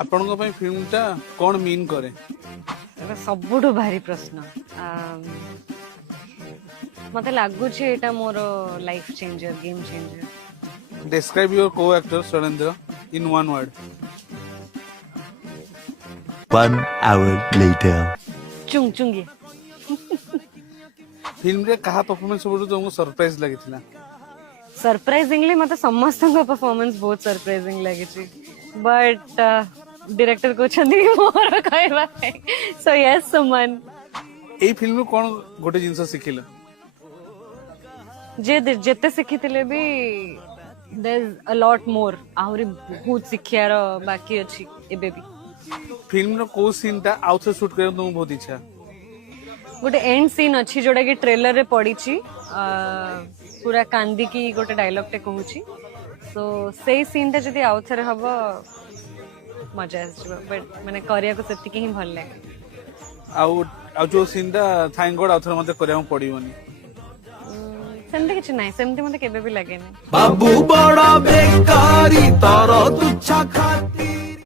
ଆପଣଙ୍କ ପାଇଁ ଫିଲ୍ମ ଟା କଣ मीन करे सबुठु भारी प्रश्न मते लागुଛି एटा मोर life changer game changer describe your को actor Shailendra in one word 1 hour later चुंग चुंगी फिल्म रे कहा परफॉर्मेंस सब तुमको सरप्राइज लागिथिला सरप्राइजिंगली मते समस्त परफॉर्मेंस बहुत सरप्राइजिंग लागिछि बट डायरेक्टर को छंदी मोर कहबा सो यस सुमन एई फिल्म कोन गोटे जिंस सिखिला जे जेते सिखिथिले भी there is a lot more आहुरी बहुत सिखियार बाकी अछि एबे भी फिल्म रो को सीन टा आउट से शूट करे तुमको बहुत इच्छा गोटे एंड सीन अच्छी जोटा कि ट्रेलर रे पड़ी पूरा कांदी की गोटे डायलॉग टे कहूची सो से सीन टा जदी आउ थरे हबो मजा आसबो बट माने करिया को सेति ही भल लागे आउ जो सीन टा थैंक गॉड आउ थरे मते करिया पड़िबोनी सेमते किछ नाही सेमते मते केबे भी लागे नाही बाबू बड़ा बेकारी तारा तुच्छा खाती